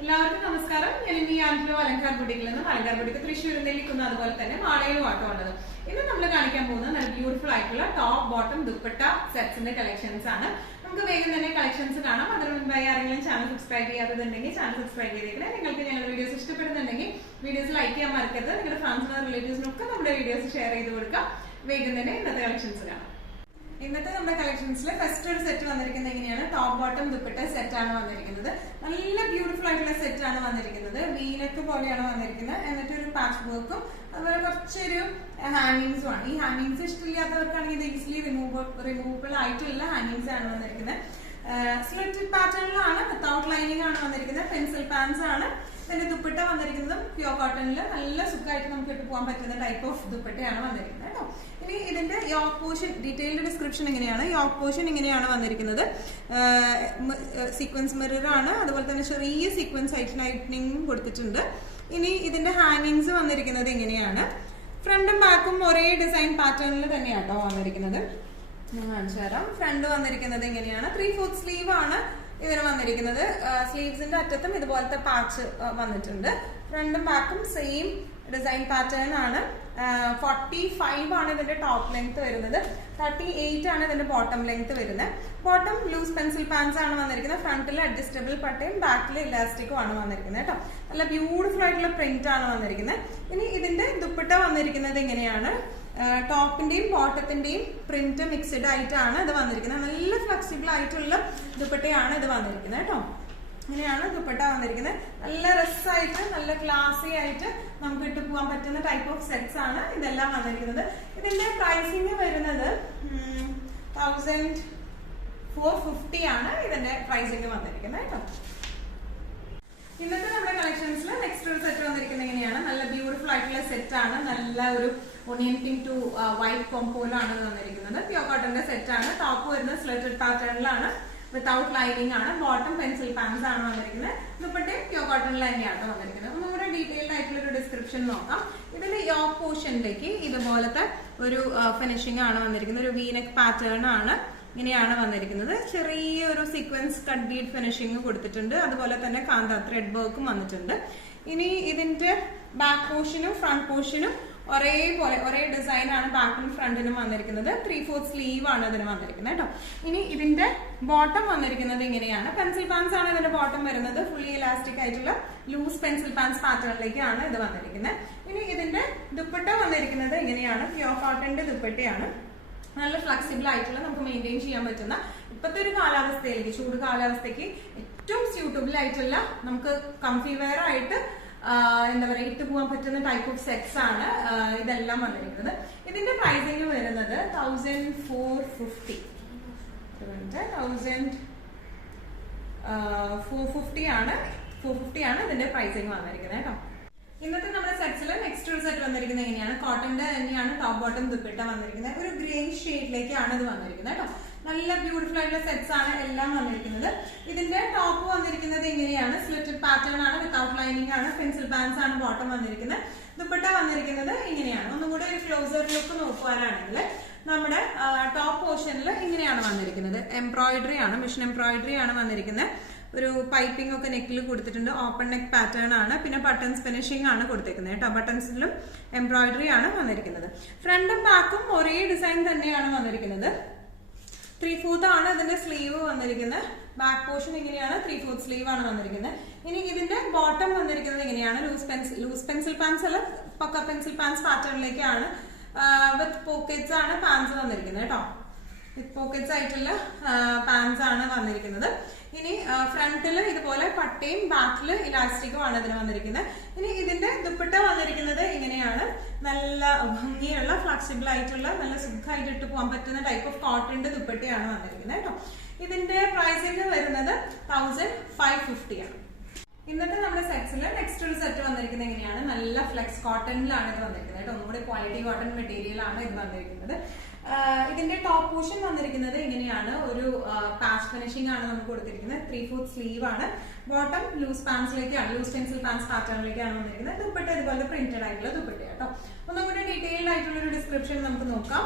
എല്ലാവർക്കും നമസ്കാരം. ഞാൻ ഈ ആൻഡ്രോ അലങ്കാർ ബുട്ടിക്കിൽ നിന്ന് അലങ്കാർ ബുട്ടിക്ക് തൃശ്ശൂർ നിൽക്കുന്ന അതുപോലെ തന്നെ മാളയിലും ആട്ടോ ഉള്ളത്. ഇന്ന് നമ്മൾ കാണിക്കാൻ പോകുന്നത് നല്ല ബ്യൂട്ടിഫുൾ ആയിട്ടുള്ള ടോപ്പ് ബോട്ടം ദുപ്പട്ട സെറ്റ്സിന്റെ കളക്ഷൻസ് ആണ്. നമുക്ക് വേഗം തന്നെ കളക്ഷൻസ് കാണാം. അതിന് മുൻപായി ആരെങ്കിലും ചാനൽ സബ്സ്ക്രൈബ് ചെയ്യാത്തതുണ്ടെങ്കിൽ ചാനൽ സബ്സ്ക്രൈബ് ചെയ്തേക്കണേ. നിങ്ങൾക്ക് ഞങ്ങളുടെ വീഡിയോസ് ഇഷ്ടപ്പെടുന്നുണ്ടെങ്കിൽ വീഡിയോസ് ലൈക്ക് ചെയ്യാൻ മറക്കരുത്. നിങ്ങളുടെ ഫ്രണ്ട്സിനും റിലേറ്റീവ്സിനും ഒക്കെ നമ്മുടെ വീഡിയോസ് ഷെയർ ചെയ്ത് കൊടുക്കാം. വേഗം തന്നെ ഇന്നത്തെ കളക്ഷൻസ് കാണാം. ഇന്നത്തെ നമ്മുടെ കളക്ഷൻസിൽ ഫസ്റ്റ് ഒരു സെറ്റ് വന്നിരിക്കുന്നത് എങ്ങനെയാണ്, ടോപ്പ് ബോട്ടം ദുപ്പട്ട സെറ്റ് ആണ് വന്നിരിക്കുന്നത്. നല്ല ബ്യൂട്ടിഫുൾ ആയിട്ടുള്ള സെറ്റ് ആണ് വന്നിരിക്കുന്നത്. വീനക്ക് പോലെയാണ് വന്നിരിക്കുന്നത്. എന്നിട്ട് ഒരു പാച്ച് വർക്കും അതുപോലെ കുറച്ചൊരു ഹാങ്ങിങ്സും ആണ്. ഈ ഹാങ്ങിങ്സ് ഇഷ്ടമില്ലാത്തവർക്കാണെങ്കിൽ ഇത് ഈസിലി റിമൂവബിൾ ആയിട്ടുള്ള ഹാങ്ങിങ്സ് ആണ് വന്നിരിക്കുന്നത്. സ്ലിറ്റഡ് പാറ്റേണിലാണ്, വിത്തൗട്ട് ലൈനിങ് ആണ് വന്നിരിക്കുന്നത്. പെൻസിൽ പാൻസ് ആണ്. ഇതിന്റെ ദുപ്പട്ട വന്നിരിക്കുന്നത് പ്യൂർ കോട്ടണിൽ നല്ല സുഖമായിട്ട് നമുക്ക് ഇട്ട് പോകാൻ പറ്റുന്ന ടൈപ്പ് ഓഫ് ദുപ്പട്ടയാണ് വന്നിരിക്കുന്നത് കേട്ടോ. ഇനി ഇതിന്റെ യോക്ക് പോർഷൻ ഡീറ്റെയിൽഡ് ഡിസ്ക്രിപ്ഷൻ എങ്ങനെയാണ്, യോക്ക് പോർഷൻ ഇങ്ങനെയാണ് വന്നിരിക്കുന്നത്. സീക്വൻസ് മിറർ ആണ്, അതുപോലെ തന്നെ ചെറിയ സീക്വൻസ് ലൈറ്റനിങ്ങും കൊടുത്തിട്ടുണ്ട്. ഇനി ഇതിന്റെ ഹാങ്ങിങ്സ് വന്നിരിക്കുന്നത് എങ്ങനെയാണ്, ഫ്രണ്ടും ബാക്കും ഒരേ ഡിസൈൻ പാറ്റേണിൽ തന്നെയാട്ടോ വന്നിരിക്കുന്നത്. ഞാൻ കാണിച്ചു തരാം. ഫ്രണ്ട് വന്നിരിക്കുന്നത് എങ്ങനെയാണ്, 3/4 സ്ലീവ് ആണ് ഇതിന് വന്നിരിക്കുന്നത്. സ്ലീവ്സിന്റെ അറ്റത്തും ഇതുപോലത്തെ പാച്ച് വന്നിട്ടുണ്ട്. ഫ്രണ്ടും ബാക്കും സെയിം ഡിസൈൻ പാറ്റേൺ ആണ്. 45 ആണ് ഇതിന്റെ ടോപ്പ് ലെങ്ത് വരുന്നത്. 38 ആണ് ഇതിന്റെ ബോട്ടം ലെങ്ത് വരുന്നത്. ബോട്ടം ലൂസ് പെൻസിൽ പാൻസ് ആണ് വന്നിരിക്കുന്നത്. ഫ്രണ്ടിൽ അഡ്ജസ്റ്റബിൾ പട്ടയും ബാക്കിൽ ഇലാസ്റ്റിക്കും ആണ് വന്നിരിക്കുന്നത് കേട്ടോ. നല്ല ബ്യൂട്ടിഫുൾ ആയിട്ടുള്ള പ്രിന്റ് ആണ് വന്നിരിക്കുന്നത്. ഇനി ഇതിന്റെ ദുപ്പട്ട വന്നിരിക്കുന്നത് എങ്ങനെയാണ്, ടോപ്പിന്റെയും ബോട്ടത്തിന്റെയും പ്രിന്റ് മിക്സ്ഡ് ആയിട്ടാണ് ഇത് വന്നിരിക്കുന്നത്. നല്ല ഫ്ലെക്സിബിൾ ആയിട്ടുള്ള ദുപ്പട്ടയാണ് ഇത് വന്നിരിക്കുന്നത് കേട്ടോ. ഇങ്ങനെയാണ് ദുപ്പട്ട വന്നിരിക്കുന്നത്. നല്ല രസമായിട്ട് നല്ല ക്ലാസി ആയിട്ട് നമുക്ക് ഇട്ട് പോകാൻ പറ്റുന്ന ടൈപ്പ് ഓഫ് സെറ്റ്സ് ആണ് ഇതെല്ലാം വന്നിരിക്കുന്നത്. ഇതിന്റെ പ്രൈസിങ് വരുന്നത് 1450 ആണ് ഇതിന്റെ പ്രൈസിങ് വന്നിരിക്കുന്നത് കേട്ടോ. ഇന്നത്തെ നമ്മുടെ കളക്ഷൻസിൽ നെക്സ്റ്റ് ഒരു സെറ്റ് വന്നിരിക്കുന്നത് എങ്ങനെയാണ്, നല്ല ബ്യൂട്ടിഫുൾ ആയിട്ടുള്ള സെറ്റ് ആണ്. നല്ല ഒരു ഒണിയൻ പിങ്ക് ടു വൈറ്റ് കോംപോയിലാണ് വന്നിരിക്കുന്നത്. പ്യൂർ കോട്ടന്റെ സെറ്റ് ആണ്. ടോപ്പ് വരുന്നത് സ്ലിറ്റഡ് പാറ്റേണിലാണ്, വിത്തൗട്ട് ലൈനിങ് ആണ്. ബോട്ടം പെൻസിൽ പാൻസ് ആണ് വന്നിരിക്കുന്നത്. ദുപ്പട്ടയും പ്യൂർ കോട്ടണിൽ തന്നെയാണ് വന്നിരിക്കുന്നത്. ഒന്നുകൂടെ ഡീറ്റെയിൽഡ് ആയിട്ടുള്ള ഒരു ഡിസ്ക്രിപ്ഷൻ നോക്കാം. ഇതിന്റെ യോക്ക് പോർഷനിലേക്ക് ഇതുപോലത്തെ ഒരു ഫിനിഷിംഗ് ആണ് വന്നിരിക്കുന്നത്. ഒരു വീനെക്ക് പാറ്റേൺ ആണ് ഇങ്ങനെയാണ് വന്നിരിക്കുന്നത്. ചെറിയൊരു സീക്വൻസ് കട്ട് ബീഡ് ഫിനിഷിംഗ് കൊടുത്തിട്ടുണ്ട്. അതുപോലെ തന്നെ കാന്ത ത്രെഡ് വർക്കും വന്നിട്ടുണ്ട്. ഇനി ഇതിന്റെ ബാക്ക് പോർഷനും ഫ്രണ്ട് പോർഷനും ഒരേപോലെ ഒരേ ഡിസൈൻ ആണ് ബാക്കിനും ഫ്രണ്ടിനും വന്നിരിക്കുന്നത്. 3/4 സ്ലീവ് ആണ് ഇതിന് വന്നിരിക്കുന്നത് കേട്ടോ. ഇനി ഇതിന്റെ ബോട്ടം വന്നിരിക്കുന്നത് ഇങ്ങനെയാണ്. പെൻസിൽ പാൻസ് ആണ് ഇതിന്റെ ബോട്ടം വരുന്നത്. ഫുള്ളി ഇലാസ്റ്റിക് ആയിട്ടുള്ള ലൂസ് പെൻസിൽ പാൻസ് പാറ്റേണിലേക്കാണ് ഇത് വന്നിരിക്കുന്നത്. ഇനി ഇതിന്റെ ദുപ്പട്ട വന്നിരിക്കുന്നത് ഇങ്ങനെയാണ്. പ്യൂർ കോട്ടന്റെ ദുപ്പട്ടയാണ്. നല്ല ഫ്ലെക്സിബിൾ ആയിട്ടുള്ള നമുക്ക് മെയിൻറ്റെയിൻ ചെയ്യാൻ പറ്റുന്ന ഇപ്പോഴത്തെ ഒരു കാലാവസ്ഥയിലേക്ക്, ചൂട് കാലാവസ്ഥയ്ക്ക് ഏറ്റവും സ്യൂട്ടബിൾ ആയിട്ടുള്ള നമുക്ക് കംഫി വെയർ ആയിട്ട് എന്താ പറയുക ഇട്ട് പോകാൻ പറ്റുന്ന ടൈപ്പ് ഓഫ് സെറ്റ്സ് ആണ് ഇതെല്ലാം വന്നിരിക്കുന്നത്. ഇതിന്റെ പ്രൈസിങ് വരുന്നത് 1450 ആണ്. 450 ആണ് ഇതിന്റെ പ്രൈസിങ് വന്നിരിക്കുന്നത് കേട്ടോ. ഇന്നത്തെ നമ്മുടെ സെറ്റ്സിൽ നെക്സ്റ്റ് ഒരു സെറ്റ് വന്നിരിക്കുന്നത് എങ്ങനെയാണ്, കോട്ടന്റെ തന്നെയാണ് ടോപ്പ് ബോട്ടം ദുപ്പട്ട വന്നിരിക്കുന്നത്. ഒരു ഗ്രീൻ ഷെയ്ഡിലേക്കാണ് ഇത് വന്നിരിക്കുന്നത് കേട്ടോ. നല്ല ബ്യൂട്ടിഫുൾ ആയിട്ടുള്ള സെറ്റ്സ് ആണ് എല്ലാം വന്നിരിക്കുന്നത്. ഇതിന്റെ ടോപ്പ് വന്നിരിക്കുന്നത് എങ്ങനെയാണ്, സ്ലിറ്റഡ് പാറ്റേൺ ആണ്, വിത്തൗട്ട് ലൈനിങ് ആണ്. പെൻസിൽ പാൻസ് ആണ് ബോട്ടം വന്നിരിക്കുന്നത്. ദുപ്പട്ട വന്നിരിക്കുന്നത് ഇങ്ങനെയാണ്. ഒന്നും കൂടെ ഒരു ക്ലോസർ ലുക്ക് നോക്കുവാനാണെങ്കിൽ നമ്മുടെ ടോപ്പ് പോർഷനിൽ ഇങ്ങനെയാണ് വന്നിരിക്കുന്നത്. എംബ്രോയിഡറി ആണ്, മിഷൻ എംബ്രോയിഡറി ആണ് വന്നിരിക്കുന്നത്. ഒരു പൈപ്പിംഗ് ഒക്കെ നെക്കിൽ കൊടുത്തിട്ടുണ്ട്. ഓപ്പൺ നെക്ക് പാറ്റേൺ ആണ്. പിന്നെ ബട്ടൺസ് ഫിനിഷിംഗ് ആണ് കൊടുത്തേക്കുന്നത് കേട്ടോ. ബട്ടൺസിലും എംബ്രോയിഡറി ആണ് വന്നിരിക്കുന്നത്. ഫ്രണ്ടും ബാക്കും ഒരേ ഡിസൈൻ തന്നെയാണ് വന്നിരിക്കുന്നത്. 3/4 ആണ് ഇതിന്റെ സ്ലീവ് വന്നിരിക്കുന്നത്. ബാക്ക് പോർഷൻ ഇങ്ങനെയാണ്. 3/4 സ്ലീവ് ആണ് വന്നിരിക്കുന്നത്. ഇനി ഇതിന്റെ ബോട്ടം വന്നിരിക്കുന്നത് എങ്ങനെയാണ്, ലൂസ് പെൻസിൽ പാൻസ് അല്ല, പക്ക പെൻസിൽ പാൻസ് പാറ്റേണിലേക്കാണ്. വിത്ത് പോക്കറ്റ്സ് ആണ് പാൻസ് വന്നിരിക്കുന്നത് കേട്ടോ. വിത്ത് പോക്കറ്റ്സ് ആയിട്ടുള്ള പാൻസ് ആണ് വന്നിരിക്കുന്നത്. ഇനി ഫ്രണ്ടിൽ ഇതുപോലെ പട്ടയും ബാക്കിൽ ഇലാസ്റ്റിക്കും ആണ് ഇതിന് വന്നിരിക്കുന്നത്. ഇനി ഇതിന്റെ ദുപ്പട്ട വന്നിരിക്കുന്നത് ഇങ്ങനെയാണ്. നല്ല ഭംഗിയുള്ള ഫ്ലെക്സിബിൾ ആയിട്ടുള്ള നല്ല സുഖമായിട്ട് ഇട്ട് പോകാൻ പറ്റുന്ന ടൈപ്പ് ഓഫ് കോട്ടന്റെ ദുപ്പട്ടയാണ് വന്നിരിക്കുന്നത് കേട്ടോ. ഇതിന്റെ പ്രൈസിങ് വരുന്നത് 1550 ആണ്. ഇന്നത്തെ നമ്മുടെ സെറ്റ്സിൽ നെക്സ്റ്റ് ഒരു സെറ്റ് വന്നിരിക്കുന്നത് എങ്ങനെയാണ്, നല്ല ഫ്ലെക്സ് കോട്ടണിലാണ് ഇത് വന്നിരിക്കുന്നത് കേട്ടോ. ഒന്നുകൂടി ക്വാളിറ്റി കോട്ടൺ മെറ്റീരിയൽ ആണ് ഇത് വന്നിരിക്കുന്നത്. ഇതിന്റെ ടോപ്പ് പോർഷൻ വന്നിരിക്കുന്നത് ഇങ്ങനെയാണ്. ഒരു പാച്ച് ഫിനിഷിംഗ് ആണ് നമുക്ക് കൊടുത്തിരിക്കുന്നത്. 3/4 സ്ലീവ് ആണ്. ബോട്ടം ലൂസ് പാൻസിലേക്കാണ്, ലൂസ് പെൻസിൽ പാൻസ് പാറ്റേണിലേക്കാണ് വന്നിരിക്കുന്നത്. ദുപ്പട്ട ഇതുപോലെ പ്രിന്റഡ് ആയിട്ടുള്ള ദുപ്പട്ട കേട്ടോ. ഒന്നും കൂടി ഡീറ്റെയിൽഡ് ആയിട്ടുള്ള ഒരു ഡിസ്ക്രിപ്ഷൻ നമുക്ക് നോക്കാം.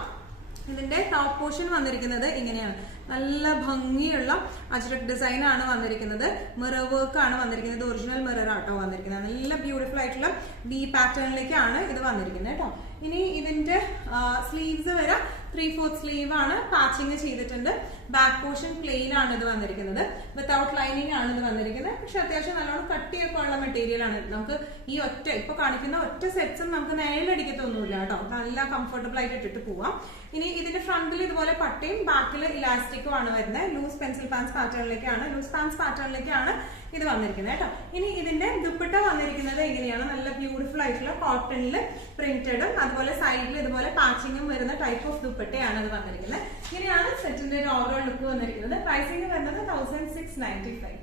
ഇതിന്റെ ടോപ്പ് പോർഷൻ വന്നിരിക്കുന്നത് ഇങ്ങനെയാണ്. നല്ല ഭംഗിയുള്ള അജ്രക് ഡിസൈൻ ആണ് വന്നിരിക്കുന്നത്. മിറർ വർക്ക് ആണ് വന്നിരിക്കുന്നത്. ഒറിജിനൽ മിറർ ആട്ടോ വന്നിരിക്കുന്നത്. നല്ല ബ്യൂട്ടിഫുൾ ആയിട്ടുള്ള ബി പാറ്റേണിലേക്കാണ് ഇത് വന്നിരിക്കുന്നത് കേട്ടോ. ഇനി ഇതിന്റെ സ്ലീവ്സ് വരെ 3/4 സ്ലീവ് ആണ്, പാച്ചിങ് ചെയ്തിട്ടുണ്ട്. ബാക്ക് പോർഷൻ പ്ലെയിൻ ആണ് ഇത് വന്നിരിക്കുന്നത്. വിത്തൗട്ട് ലൈനിങ് ആണ് ഇത് വന്നിരിക്കുന്നത്. പക്ഷെ അത്യാവശ്യം നല്ലോണം കട്ടിയൊക്കെ ഉള്ള മെറ്റീരിയൽ ആണ്. നമുക്ക് ഈ ഇപ്പൊ കാണിക്കുന്ന ഒറ്റ സെറ്റ്സും നമുക്ക് നേരിലടിക്കത്തൊന്നുമില്ല കേട്ടോ. നല്ല കംഫർട്ടബിൾ ആയിട്ട് ഇട്ടിട്ട് പോവാം. ഇനി ഇതിന്റെ ഫ്രണ്ടിൽ ഇതുപോലെ പട്ടയും ബാക്കിൽ ഇലാസ്റ്റിക്കും ആണ് വരുന്നത്. ലൂസ് പെൻസിൽ പാൻസ് പാറ്റേണിലേക്കാണ് ഇത് വന്നിരിക്കുന്നത് കേട്ടോ. ഇനി ഇതിന്റെ ദുപ്പട്ട വന്നിരിക്കുന്നത് എങ്ങനെയാണ്? നല്ല ബ്യൂട്ടിഫുൾ ആയിട്ടുള്ള കോട്ടണിൽ പ്രിന്റഡും അതുപോലെ സൈഡിൽ ഇതുപോലെ പാച്ചിങ്ങും വരുന്ന ടൈപ്പ് ഓഫ് ദുപ്പട്ടയാണ് ഇത് വന്നിരിക്കുന്നത്. ഇങ്ങനെയാണ് സെറ്റിന്റെ ഒരു ഓവറോൾ ലുക്ക് വന്നിരിക്കുന്നത്. പ്രൈസിംഗ് വരുന്നത് 1695.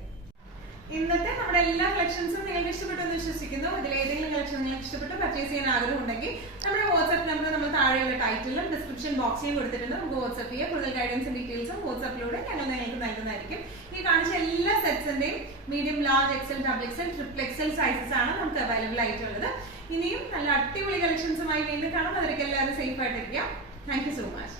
ഇന്നത്തെ നമ്മുടെ എല്ലാ കളക്ഷൻസും നിങ്ങൾക്ക് ഇഷ്ടപ്പെട്ടു എന്ന് വിശ്വസിക്കുന്നു. ഇതിൽ ഏതെങ്കിലും കളക്ഷൻ നിങ്ങൾക്ക് ഇഷ്ടപ്പെട്ട് പർച്ചേസ് ചെയ്യാൻ ആഗ്രഹം ഉണ്ടെങ്കിൽ നമ്മുടെ വാട്സ്ആപ്പ് നമ്പർ നമ്മൾ താഴെയുള്ള ടൈറ്റിലും ഡിസ്ക്രിപ്ഷൻ ബോക്സിലും കൊടുത്തിട്ടുണ്ട്. നമുക്ക് വാട്സ്ആപ്പ് ചെയ്യുക. കൂടുതൽ ഗൈഡൻസും ഡീറ്റെയിൽസും വാട്സ്ആപ്പിലൂടെ ഞങ്ങൾ നിങ്ങൾക്ക് നൽകുന്നതായിരിക്കും. ഈ കാണിച്ച എല്ലാ സെറ്റ്സിന്റെയും medium, large, XL, double XL, triple XL sizes ആണ് നമുക്ക് അവൈലബിൾ ആയിട്ടുള്ളത്. ഇനിയും നല്ല അടിപൊളി കളക്ഷൻസുമായി വീണ്ടും കാണാം. അതിലേക്ക് എല്ലാവരും സേഫ് ആയിട്ടിരിക്കാം. Thank you so much.